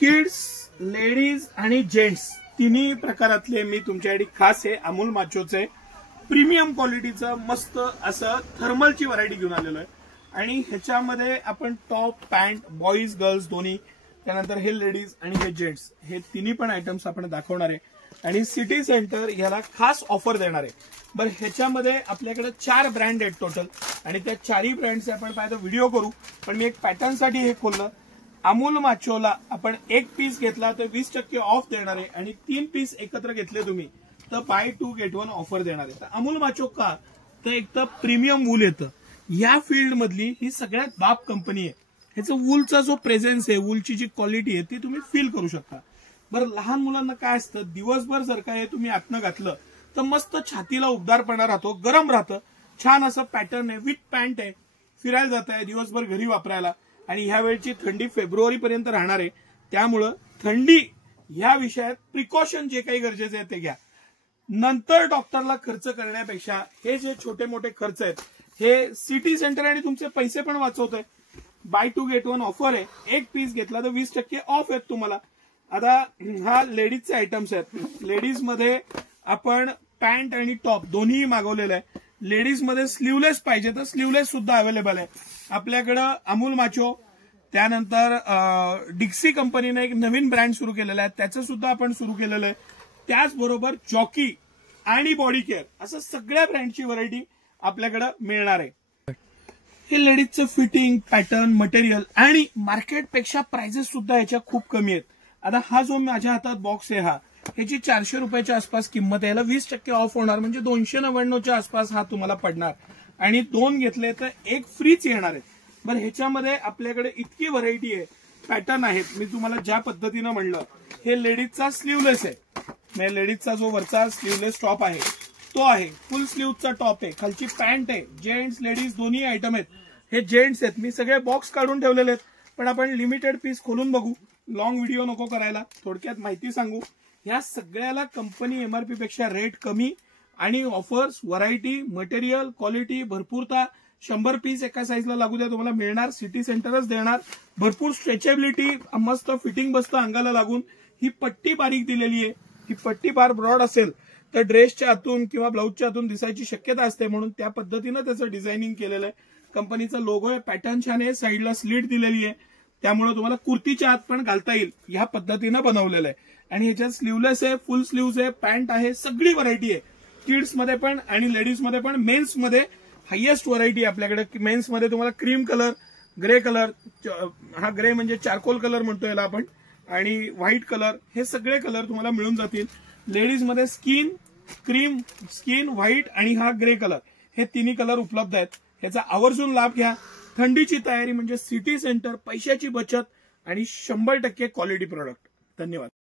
Kids, ladies आणि gents तिन्ही प्रकारातले मी तुमच्यासाठी खास आहे अमूल माचोचे प्रीमियम क्वालिटीचं मस्त असं थर्मलची व्हरायटी घेऊन आलेलो आहे। आणि ह्याच्यामध्ये आपण टॉप, पॅन्ट, बॉईज गर्ल्स दोन्ही, त्यानंतर हे लेडीज आणि हे जेंट्स हे तिन्ही पण आयटम्स आपण दाखवणार आहे। आणि सिटी सेंटर याला खास ऑफर देणार आहे। बरं, ह्याच्यामध्ये आपल्याकडे 4 ब्रँड आहेत टोटल आणि त्या 4ही ब्रँडचे आपण पाहिजे व्हिडिओ करू, पण मी एक पॅटर्नसाठी हे खोललं। अमूल माचोला आपण एक पीस घेतला तर 20% ऑफ देणार आहे आणि 3 पीस एकत्र घेतले तुम्ही तर बाय 2 गेट 1 ऑफर देणार आहे। तर अमूल माचो का तर एक तर प्रीमियम वूल येतं, या फील्ड मधली ही सगळ्यात बाप कंपनी आहे। ह्याचं वूलचा जो प्रेझेन्स आहे, वूलची जी क्वालिटी आहे ती तुम्ही फील करू शकता। बरं, लहान मुलांना काय असतं, दिवसभर जर का हे तुम्ही आतनं घातलं तर मस्त छातीला उबदारपणा राहतो, गरम राहतं, छान असं पॅटर्न आहे, विथ पॅन्ट आहे, फिरायला जात आहे दिवसभर घरी वापरायला। आणि ह्या वेळची थंडी फेब्रुवारी पर्यंत राहणार आहे, त्यामुळं थंडी ह्या विषयात प्रिकॉशन जे काही गरजेचे आहे ते घ्या। नंतर डॉक्टरला खर्च करण्यापेक्षा हे जे छोटे मोठे खर्च आहेत हे सिटी सेंटर आणि तुमचे पैसे पण वाचवतंय। बाय 2 गेट 1 ऑफर आहे, एक पीस घेतला तर 20% ऑफ आहेत तुम्हाला। आता हा लेडीजचे आयटम्स आहेत। लेडीज मध्ये आपण पॅन्ट आणि टॉप दोन्ही मागवलेलं आहे। लेडीज मध्ये स्लीवलेस पाहिजे तर स्लीवलेस सुद्धा अवेलेबल आहे आपल्याकडं। अमूल माचो, त्यानंतर डिक्सी कंपनीने एक नवीन ब्रँड सुरू केलेला आहे, त्याचं सुद्धा आपण सुरू केलेलं आहे। त्याचबरोबर जॉकी आणि बॉडी केअर असं सगळ्या ब्रँडची व्हरायटी आपल्याकडं मिळणार आहे। हे लेडीजचं फिटिंग, पॅटर्न, मटेरियल आणि मार्केटपेक्षा प्राइसेस सुद्धा ह्याच्या खूप कमी आहेत। आता हा जो माझ्या हातात बॉक्स आहे, हा ह्याची 400 रुपयाच्या आसपास किंमत आहे, याला 20% ऑफ होणार म्हणजे 299च्या आसपास हा तुम्हाला पडणार। आणि 2 घेतले तर एक फ्रीच येणार आहे। बरं, ह्याच्यामध्ये आपल्याकडे इतकी व्हरायटी आहे, पॅटर्न आहेत, मी तुम्हाला ज्या पद्धतीनं म्हणलं, हे लेडीजचा स्लीवलेस आहे, लेडीजचा जो वरचा स्लीवलेस टॉप आहे तो आहे, फुल स्लीवचा टॉप आहे, खालची पॅन्ट आहे, जेंट्स लेडीज दोन्ही आयटम आहेत। हे जेंट्स आहेत, मी सगळे बॉक्स काढून ठेवलेले आहेत, पण आपण लिमिटेड पीस खोलून बघू, लॉंग व्हिडिओ नको करायला, थोडक्यात माहिती सांगू। ह्या सगळ्याला कंपनी एमआरपी पेक्षा रेट कमी आणि ऑफर्स, व्हरायटी, मटेरियल, क्वालिटी भरपूरता, 100 पीस एका साईजला लागू द्या तुम्हाला मिळणार, सिटी सेंटरच देणार, भरपूर स्ट्रेचेबिलिटी, मस्त फिटिंग बसतं अंगाला लागून। ही पट्टी बारीक दिलेली आहे, ही पट्टी फार ब्रॉड असेल तर ड्रेसच्या आतून किंवा ब्लाऊजच्या आतून दिसायची शक्यता असते, म्हणून त्या पद्धतीनं त्याचं डिझायनिंग केलेलं आहे। कंपनीचा लोगो आहे, पॅटर्न छान आहे, साईडला स्लिट दिलेली आहे, त्यामुळे तुम्हाला कुर्तीच्या आत पण घालता येईल, ह्या पद्धतीनं बनवलेलं आहे। आणि ह्याच्यात स्लीवलेस आहे, फुल स्लीव्ज आहे, पॅन्ट आहे, सगळी व्हरायटी आहे, किड्स मध्ये पण आणि लेडीज मध्ये पण। मेन्स मध्ये हायेस्ट व्हरायटी आपल्याकडे। मेन्स मध्ये तुम्हाला क्रीम कलर, ग्रे कलर, हा ग्रे म्हणजे चारकोल कलर म्हणतो याला आपण, आणि व्हाईट कलर, हे सगळे कलर तुम्हाला मिळून जातील। लेडीज मध्ये स्किन, क्रीम, स्किन, व्हाईट आणि हा ग्रे कलर, हे तिन्ही कलर उपलब्ध आहेत। ह्याचा आवर्जून लाभ घ्या। थंडीची तयारी म्हणजे सिटी सेंटर, पैशाची बचत आणि 100% क्वालिटी प्रोडक्ट। धन्यवाद।